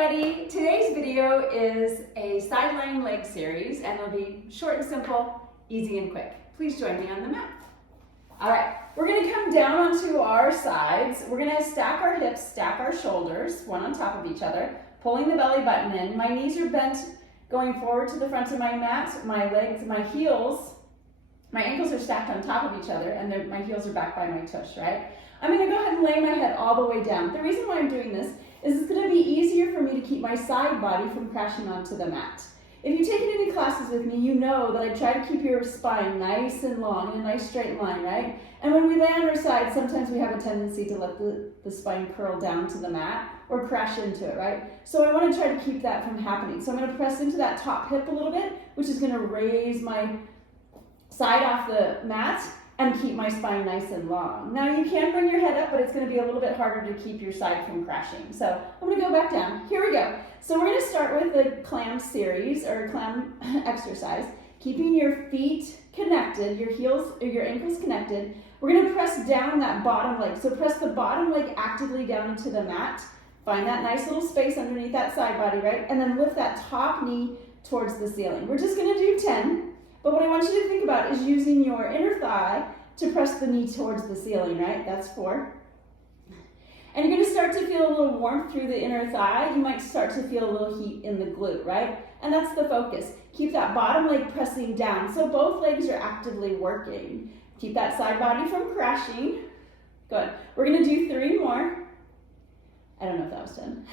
everybody! Today's video is a side lying leg series and it'll be short and simple, easy and quick. Please join me on the mat. Alright, we're going to come down onto our sides. We're going to stack our hips, stack our shoulders, one on top of each other, pulling the belly button in. My knees are bent going forward to the front of my mat. My legs, my heels, my ankles are stacked on top of each other and my heels are back by my tush, right? I'm going to go ahead and lay my head all the way down. The reason why I'm doing this is it's going to be easier for me to keep my side body from crashing onto the mat. If you've taken any classes with me, you know that I try to keep your spine nice and long in a nice straight line, right? And when we lay on our side, sometimes we have a tendency to let the spine curl down to the mat or crash into it, right? So I want to try to keep that from happening. So I'm going to press into that top hip a little bit, which is going to raise my side off the mat and keep my spine nice and long. Now you can bring your head up, but it's going to be a little bit harder to keep your side from crashing. So I'm going to go back down. Here we go. So we're going to start with the clam series or clam exercise, keeping your feet connected, your heels or your ankles connected. We're going to press down that bottom leg. So press the bottom leg actively down into the mat. Find that nice little space underneath that side body, right? And then lift that top knee towards the ceiling. We're just going to do 10. But what I want you to think about is using your inner thigh to press the knee towards the ceiling, right? That's 4. And you're going to start to feel a little warmth through the inner thigh. You might start to feel a little heat in the glute, right? And that's the focus. Keep that bottom leg pressing down so both legs are actively working. Keep that side body from crashing. Good. We're going to do 3 more. I don't know if that was 10.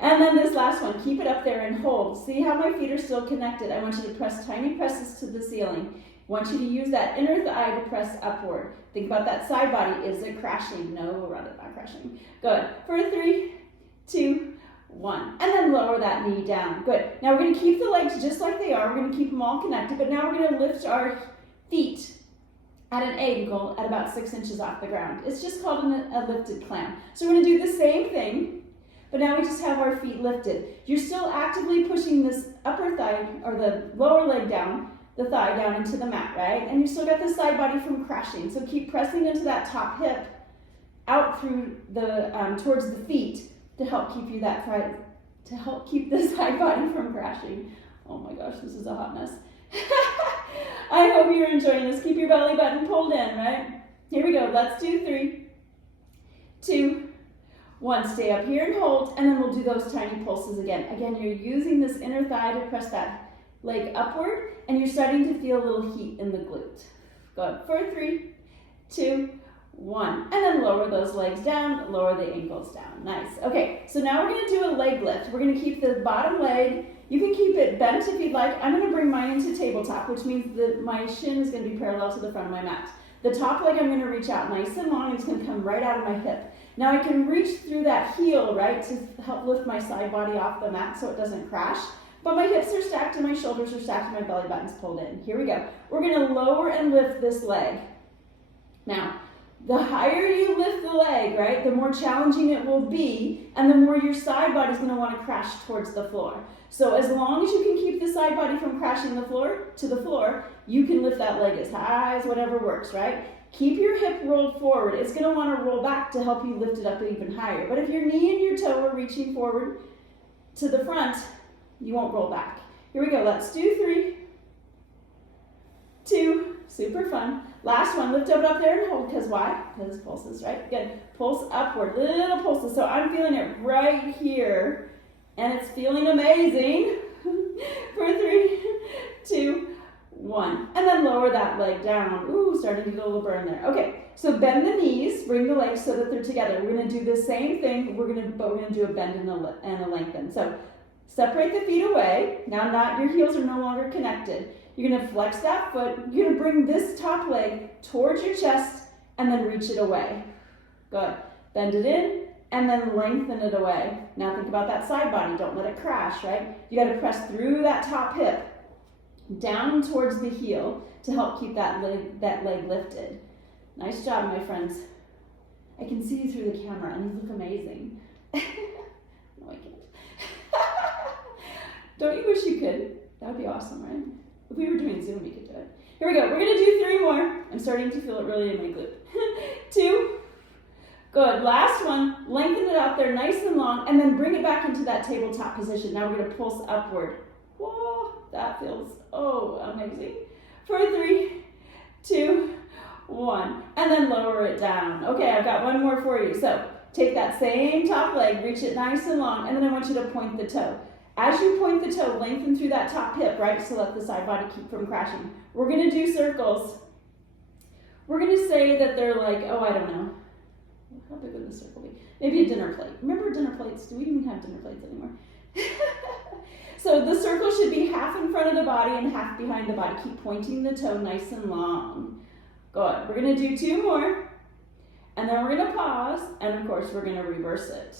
And then this last one, keep it up there and hold. See how my feet are still connected? I want you to press tiny presses to the ceiling. I want you to use that inner thigh to press upward. Think about that side body. Is it crashing? No, around it, not crashing. Good. For 3, 2, 1. And then lower that knee down. Good. Now we're going to keep the legs just like they are. We're going to keep them all connected, but now we're going to lift our feet at an angle at about 6 inches off the ground. It's just called a lifted clam. So we're going to do the same thing, but now we just have our feet lifted. You're still actively pushing this upper thigh or the lower leg down, the thigh down into the mat, right? And you still got the side body from crashing. So keep pressing into that top hip out through the towards the feet to help keep you to help keep the side body from crashing. Oh my gosh, this is a hot mess. I hope you're enjoying this. Keep your belly button pulled in, right? Here we go. Let's do 3, 2, 1. Stay up here and hold, and then we'll do those tiny pulses again. Again, you're using this inner thigh to press that leg upward, and you're starting to feel a little heat in the glute. Good. For 3, 2, 1. And then lower those legs down, lower the ankles down. Nice. Okay, so now we're going to do a leg lift. We're going to keep the bottom leg. You can keep it bent if you'd like. I'm going to bring mine into tabletop, which means that my shin is going to be parallel to the front of my mat. The top leg I'm going to reach out nice and long, and it's going to come right out of my hip. Now I can reach through that heel, right, to help lift my side body off the mat so it doesn't crash. But my hips are stacked and my shoulders are stacked and my belly button's pulled in. Here we go. We're going to lower and lift this leg. Now, the higher you lift the leg, right, the more challenging it will be, and the more your side body's going to want to crash towards the floor. So as long as you can keep the side body from crashing to the floor, you can lift that leg as high as whatever works, right? Keep your hip rolled forward. It's going to want to roll back to help you lift it up even higher. But if your knee and your toe are reaching forward to the front, you won't roll back. Here we go. Let's do 3, 2, super fun. Last one, lift up there and hold, because why? Because pulses, right? Good. Pulse upward, little pulses. So I'm feeling it right here, and it's feeling amazing. For 3, 2, 1. And then lower that leg down. Ooh, starting to get a little burn there. Okay, so bend the knees, bring the legs so that they're together. We're going to do the same thing, but we're going to do a bend and a lengthen. So separate the feet away. Now your heels are no longer connected. You're going to flex that foot. You're going to bring this top leg towards your chest and then reach it away. Good. Bend it in and then lengthen it away. Now think about that side body. Don't let it crash, right? You got to press through that top hip down towards the heel to help keep that leg lifted. Nice job, my friends. I can see you through the camera and you look amazing. No, I can't. Don't you wish you could? That would be awesome, right? If we were doing Zoom, we could do it. Here we go. We're going to do 3 more. I'm starting to feel it really in my glute. 2. Good, last one, lengthen it out there nice and long, and then bring it back into that tabletop position. Now we're gonna pulse upward. Whoa, that feels, amazing. For 3, 2, 1, and then lower it down. Okay, I've got one more for you. So take that same top leg, reach it nice and long, and then I want you to point the toe. As you point the toe, lengthen through that top hip, right? So let the side body keep from crashing. We're gonna do circles. We're gonna say that they're like, I don't know. How big would the circle be? Maybe a dinner plate. Remember dinner plates? Do we even have dinner plates anymore? So the circle should be half in front of the body and half behind the body. Keep pointing the toe nice and long. Good. We're gonna do 2 more. And then we're gonna pause, and of course we're gonna reverse it.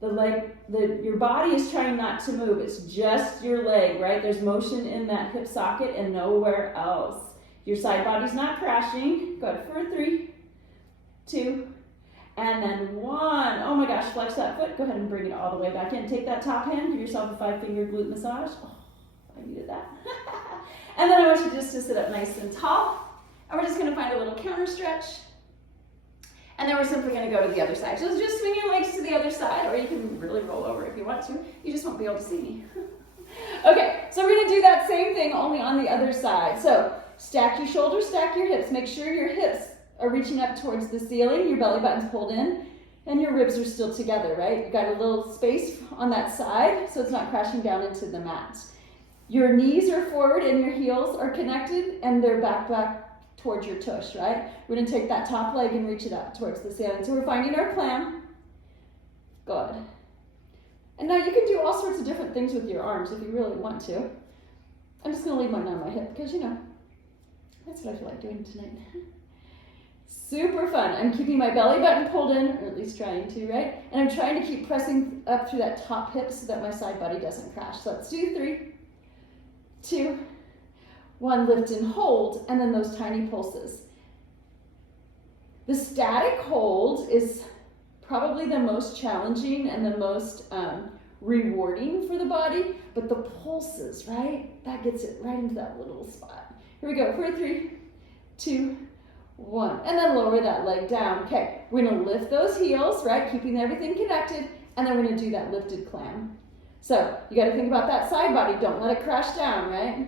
Your body is trying not to move. It's just your leg, right? There's motion in that hip socket and nowhere else. Your side body's not crashing. Good. For 3, 2, and then 1. Oh my gosh, flex that foot. Go ahead and bring it all the way back in. Take that top hand, give yourself a 5-finger glute massage. Oh, I needed that. And then I want you just to sit up nice and tall. And we're just gonna find a little counter stretch. And then we're simply gonna go to the other side. So just swing your legs to the other side, or you can really roll over if you want to. You just won't be able to see me. Okay, so we're gonna do that same thing, only on the other side. So stack your shoulders, stack your hips. Make sure your hips are reaching up towards the ceiling, your belly button's pulled in, and your ribs are still together, right? You've got a little space on that side, so it's not crashing down into the mat. Your knees are forward and your heels are connected, and they're back towards your tush, right? We're gonna take that top leg and reach it up towards the ceiling. So we're finding our clam. Good. And now you can do all sorts of different things with your arms if you really want to. I'm just gonna leave mine on my hip because, that's what I feel like doing tonight. Super fun. I'm keeping my belly button pulled in, or at least trying to, right? And I'm trying to keep pressing up through that top hip so that my side body doesn't crash. So let's do 3, 2, 1, lift and hold, and then those tiny pulses. The static hold is probably the most challenging and the most rewarding for the body, but the pulses, right? That gets it right into that little spot. Here we go, for 3, 2, 1, and then lower that leg down. Okay, we're gonna lift those heels, right? Keeping everything connected, and then we're gonna do that lifted clam. So you gotta think about that side body. Don't let it crash down, right?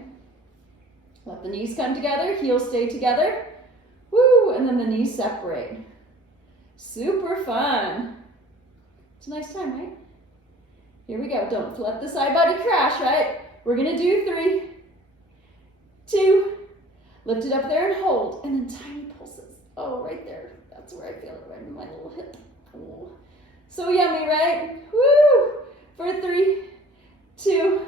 Let the knees come together, heels stay together. Woo, and then the knees separate. Super fun. It's a nice time, right? Here we go. Don't let the side body crash, right? We're gonna do 3, 2, lift it up there and hold, and then tiny pulses. Oh, right there. That's where I feel it, right in my little hip. Oh. So yummy, right? Woo! For 3, 2,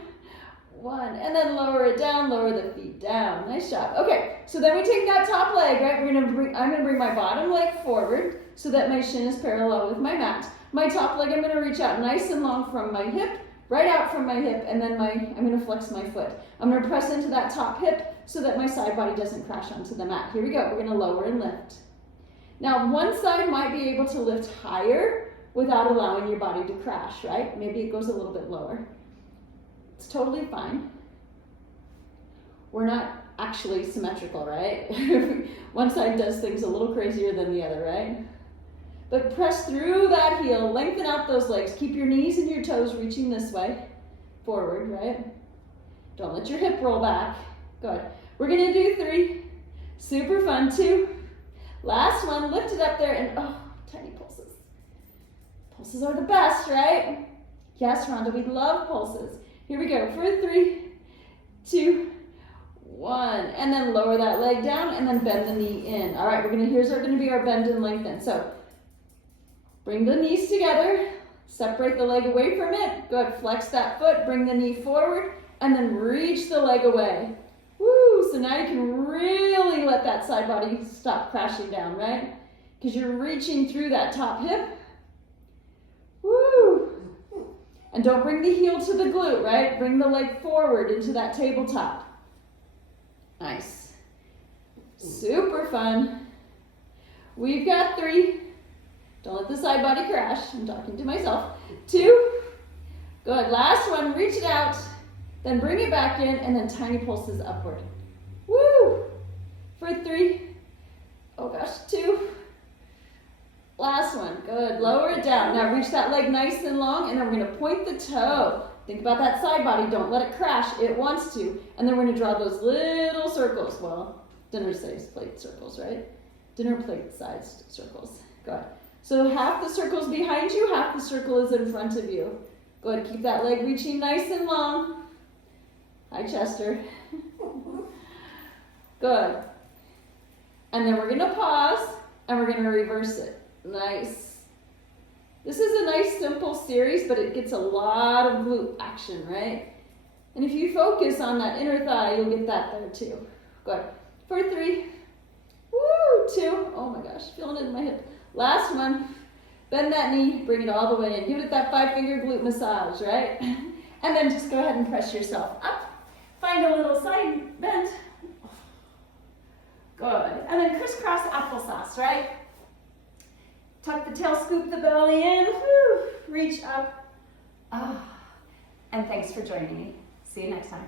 1, and then lower it down, lower the feet down. Nice job. Okay, so then we take that top leg, right? I'm gonna bring my bottom leg forward so that my shin is parallel with my mat. My top leg, I'm gonna reach out nice and long from my hip, right out from my hip, and then I'm gonna flex my foot. I'm gonna press into that top hip so that my side body doesn't crash onto the mat. Here we go, we're gonna lower and lift. Now, one side might be able to lift higher without allowing your body to crash, right? Maybe it goes a little bit lower. It's totally fine. We're not actually symmetrical, right? One side does things a little crazier than the other, right? But press through that heel, lengthen out those legs. Keep your knees and your toes reaching this way, forward, right? Don't let your hip roll back. Good. We're gonna do 3, super fun, 2, last one, lift it up there and tiny pulses. Pulses are the best, right? Yes, Rhonda, we love pulses. Here we go, for 3, 2, 1, and then lower that leg down and then bend the knee in. All right, here's gonna be our bend and lengthen. So bring the knees together, separate the leg away from it. Good, flex that foot, bring the knee forward, and then reach the leg away. Woo, so now you can really let that side body stop crashing down, right? Because you're reaching through that top hip. Woo. And don't bring the heel to the glute, right? Bring the leg forward into that tabletop. Nice. Super fun. We've got 3. Don't let the side body crash. I'm talking to myself. 2. Good. Last one. Reach it out. Then bring it back in and then tiny pulses upward. Woo! For 3. Oh gosh. 2. Last one, good. Lower it down. Now reach that leg nice and long, and then we're gonna point the toe. Think about that side body, don't let it crash. It wants to. And then we're gonna draw those little circles. Well, dinner size plate circles, right? Dinner plate sized circles. Good. So half the circle's behind you, half the circle is in front of you. Go ahead, keep that leg reaching nice and long. Hi, Chester. Good. And then we're gonna pause, and we're gonna reverse it. Nice. This is a nice simple series, but it gets a lot of glute action, right? And if you focus on that inner thigh, you'll get that there too. Good. For 3. Woo, 2. Oh my gosh, feeling it in my hip. Last one. Bend that knee, bring it all the way in. Give it that 5-finger glute massage, right? And then just go ahead and press yourself up. Find a little side bend. Good. And then crisscross applesauce, right? Tuck the tail, scoop the belly in. Whew. Reach up. And thanks for joining me. See you next time.